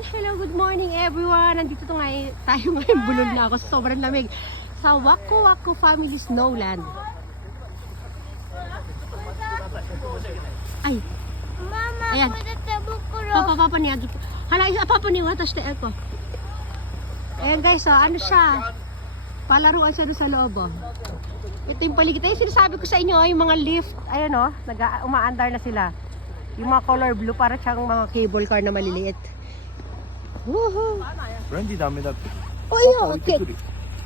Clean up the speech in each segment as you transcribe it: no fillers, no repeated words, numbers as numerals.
Hello, good morning everyone. Nandito tayo ngayon, bulol na ako. Sobrang lamig. Sa Waku Waku Family Snowland. Ay. Mama, Ayan. Papa niya. Hala, papa niya. Watas na ako. Ayan guys, ano siya? Palaruan siya doon sa loob. Ito yung paligid. Yung sinasabi ko sa inyo, yung mga lift. Ayan o, umaandar na sila. Yung mga color blue, para siyang mga cable car na maliliit. Woohoo! Brandy ダメだって。Oh, yeah, 置いてくる。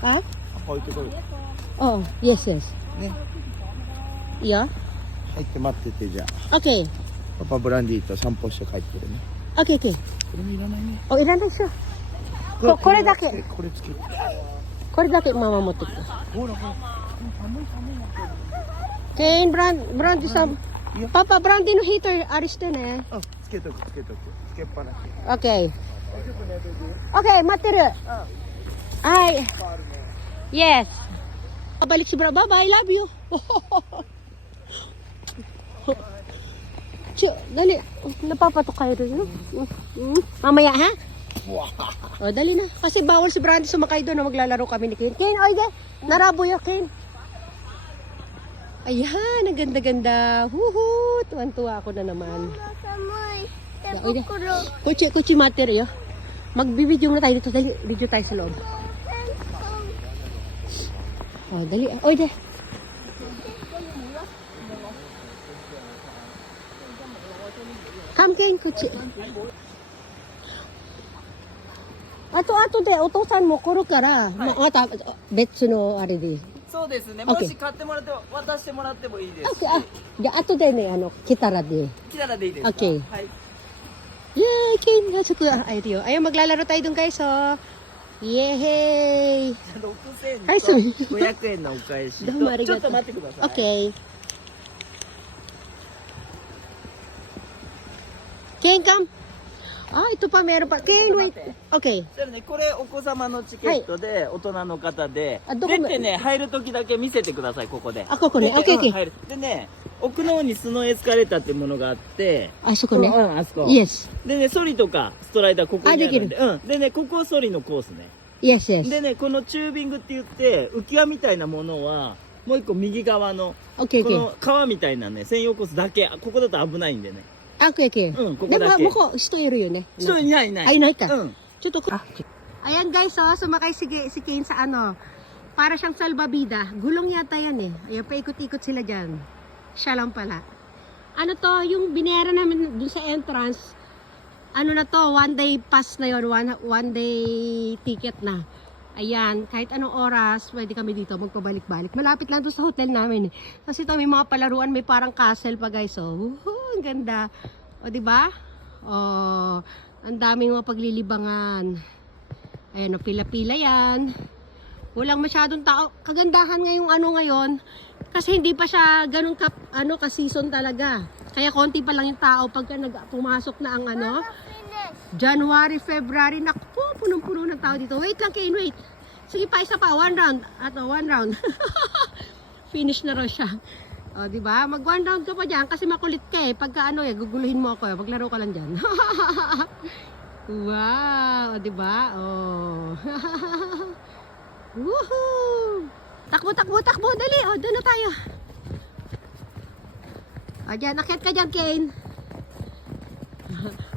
Ha? パパ置いてくる。 Oh, yes, yes. ね。 Yeah? 入って待っててじゃあ。 Okay. パパブランディと散歩して帰ってるね。 Okay, okay. これもいらないね。 Oh, ilan na siya? これだけ。これつけて。これだけmamamotok ko. ほらほら。寒い寒いなってる。 Kane, Brandy sa... Papa, Brandy no heater. Aris din eh. あ、つけとくつけとく。つけっぱなし。 Okay. Okay, materu. Ay. Yes. Pabalik si Baba. Bye, I love you. Dali. Napapatok kayo rin. Mamaya, ha? O, dali na. Kasi bawal si Brandy sumakay doon na maglalaro kami ni Kane. Kane, oye. Narabo ya, Kane. Ayan, ang ganda-ganda. Huhu, tuwan-tuwa ako na naman. Kuchi mater yo. Magbibideo na tayo dito. Dali, video tayo sa loob. Oh, dali. Oy, de. Come, Kane, kuchi. Ato de, utosan mo, kuro kara. Betsu no, are de. そうですね。 Okay. もし買ってもらって渡してもらってもいいですし。 Okay, de, ato de ne, kitara de. 来たらでいいですか。 Okay. はい。 Yay, Kane, nasa ko. Ay, tiyo. Ayun, maglalaro tayo dun, guys, oh. Yay! 6000はいそうと500円のお返しと。どうもありがとうちょっと待ってください。 Okay. Kane, come. Ah, ito pa, meron pa. Kane, wait. Okay. そしたらね、これお子様のチケットで、大人の方で、あどこも出てね、入る時だけ見せてください、ここで。あここね出て OK OK 入るでね、奥の方にスノーエスカレーターっていうものがあって、あそこね。うん、あそこ。 Yes. でね、ソリとかストライダーここにあるんあできで、うん。でね、ここはソリのコースね。 Yes, yes. でね、このチュービングって言って浮き輪みたいなものはもう一個右側の Okay, こ okay. の川みたいなね専用コースだけ、ここだと危ないんでね。 Okay, okay. うん、ここ De だ ba, け。 muko, gusto iro yun eh. 人いないいない。 Ay,ないか。うん。 Chuto ko. Ayan guys, oh, sumakay si Kane sa ano. Para siyang salbabida. Gulong yata yan eh. Ayan, paikot-ikot sila dyan. Siya lang pala. Ano to, yung binera namin dun sa entrance, ano na to, one day pass na yun, one day ticket na. Ayan, kahit anong oras, pwede kami dito magpabalik-balik. Malapit lang doon sa hotel namin. Kasi ito may mga palaruan, may parang castle pa guys. Oh, ang ganda. O, diba? Oh, ang daming mga paglilibangan. Ayan, o, pila-pila yan. Walang masyadong tao. Kagandahan ngayong ano ngayon, kasi hindi pa siya ganun ka-season talaga. Kaya konti pa lang yung tao pagka pumasok na ang ano, January, February, naku po, punong-puno ng tao dito. Wait lang, Kane, wait. Sige pa, isa pa, one round. One round. Finish na raw siya. O, diba? Mag one round ka pa dyan kasi makulit ka eh. Pagka ano eh, guguluhin mo ako eh. Maglaro ka lang dyan. Wow, diba? Oh. Woohoo! Takbo, takbo, takbo. Dali, o, doon na tayo. O, dyan, akit ka dyan, Kane.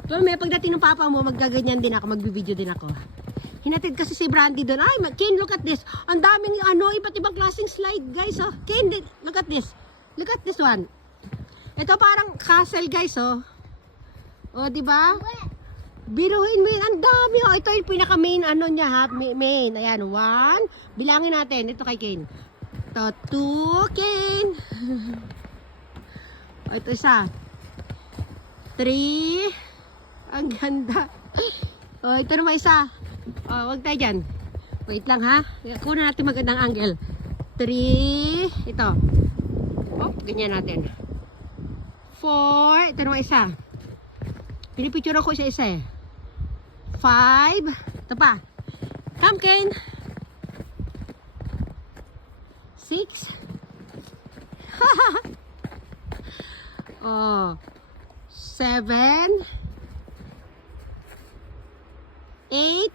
Pero may pagdating ng papa mo, maggaganyan din ako, magbibideo din ako. Hinatid kasi si Brandy doon. Ay, Kane, look at this. Ang daming ano, iba't ibang klaseng slide, guys. Oh. Kane, look at this. Look at this one. Ito parang castle, guys, oh. Oh, di ba? Biruhin mo yun. Ang dami, oh. Ito yung pinaka main ano niya, ha? Main. Ayan, one. Bilangin natin. Ito kay Kane. Ito, two, Kane. Oh, ito isa. Three. Ang ganda. Oh, ito naman isa. Oh, wag tayo dyan. Wait lang ha. Kunin natin magandang angle. 3. Ito. Oh, ganyan natin. 4. Ito naman isa. Pinipicture ko isa-isa eh. 5. Ito pa. Come, Kane. 6. Oh. 7. 8,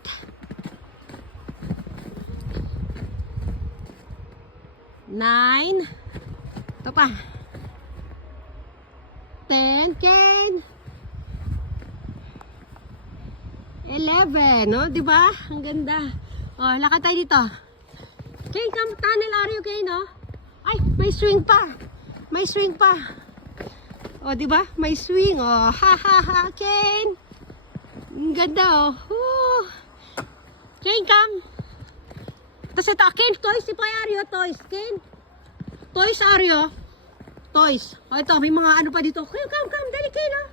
9, ito pa, 10, Kane, 11, no? Diba? Ang ganda. Oh, lakad tayo dito. Kane, come tunnel are you, Kane, no? Ay, may swing pa. May swing pa. Oh, diba? May swing, oh. Ha, ha, ha, Kane. Ang ganda, oh. Woo. Kane, come. Tapos ito, Kane, toys. Si Ario, toys. Kane. Toys, Ario. Toys. O, ito, may mga ano pa dito. Kane, come. Dali, Kane, oh.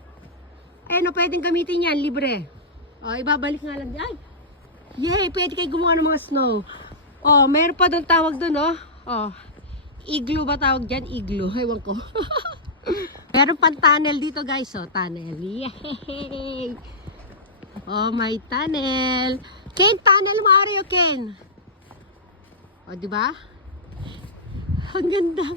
Ayan, oh, pwedeng gamitin yan. Libre. O, ibabalik nga lang. Ay. Yay, pwede kayo gumawa ng mga snow. Oh, meron pa doon tawag doon, oh. Oh. Igloo ba tawag dyan? Igloo. Ewan ko. Meron pang tunnel dito, guys. Oh, tunnel. Yay! Oh, may tunnel. Ken, tunnel mo, Ario, Ken. Oh, di ba? Ang ganda.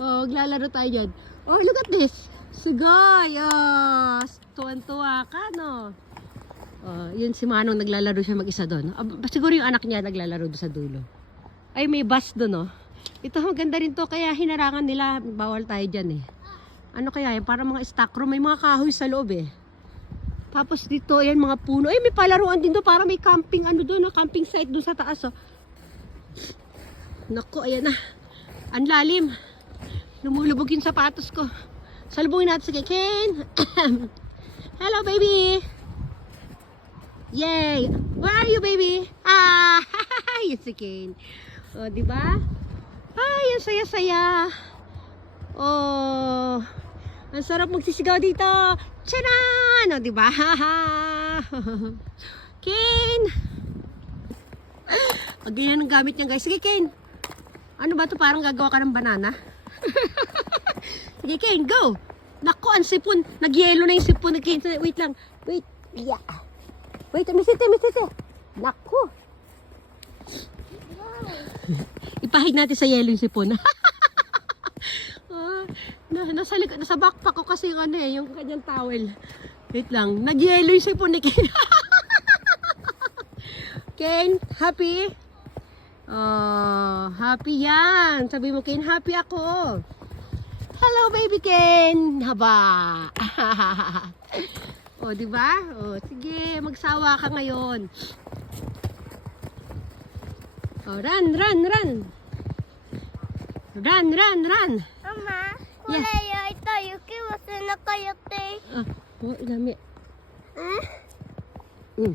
Oh, maglalaro tayo dyan. Oh, look at this. Sugay. Oh, tuwan-tuwa ka, no? Oh, yun si Manong naglalaro siya mag-isa doon. Siguro yung anak niya naglalaro doon sa dulo. Ay, may bus doon, oh. Ito, maganda rin to. Kaya hinarangan nila. Bawal tayo dyan, eh. Ano kaya yan? Parang mga stock room. May mga kahoy sa loob, eh. Tapos dito, ayan, mga puno. Ay, may palaruan din doon. Parang may camping, ano doon, no? Camping site doon sa taas, oh. Naku, ayan na. Ang lalim. Lumulubog yung sapatos ko. Salubungin natin si Ken. Hello, baby. Yay! Where are you, baby? Ah, yun si Ken. O, diba? Ay, ang saya-saya. Oh, ang sarap magsisigaw dito. Tcharan! O, diba? Ken! Ganyan ang gamit niya, guys. Sige, Ken. Ano ba to? Parang gagawa ka ng banana. Sige, Ken, go! Naku, ang sipon. Nagyelo na yung sipon. Wait lang. Wait. Yeah. Wait, misite. Naku. Ipahid natin sa yelo yung sipon. Nasa backpack ko kasi yung ano eh, yung kanyang towel. Wait lang. Nagyelo yung sipon ni Ken. Ken, happy? Oh, happy yan. Sabi mo, Ken, happy ako. Hello, baby Ken. Haba. O, diba? O, sige, magsawa ka ngayon. O, run. Run. Mama, Yes. これ焼いた雪は背中やって。 Ah, oh, dami. うん Mm.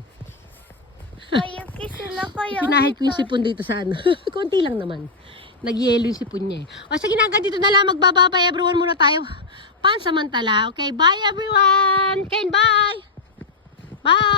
雪背中やって。 Pinahid ko yung sipon dito sa ano. Konti lang naman. Nagyelo yung sipon niya eh. O sige na, hanggang dito na lang. Magbababay everyone muna tayo. Pansamantala. Okay, bye everyone. Ken, bye. Bye.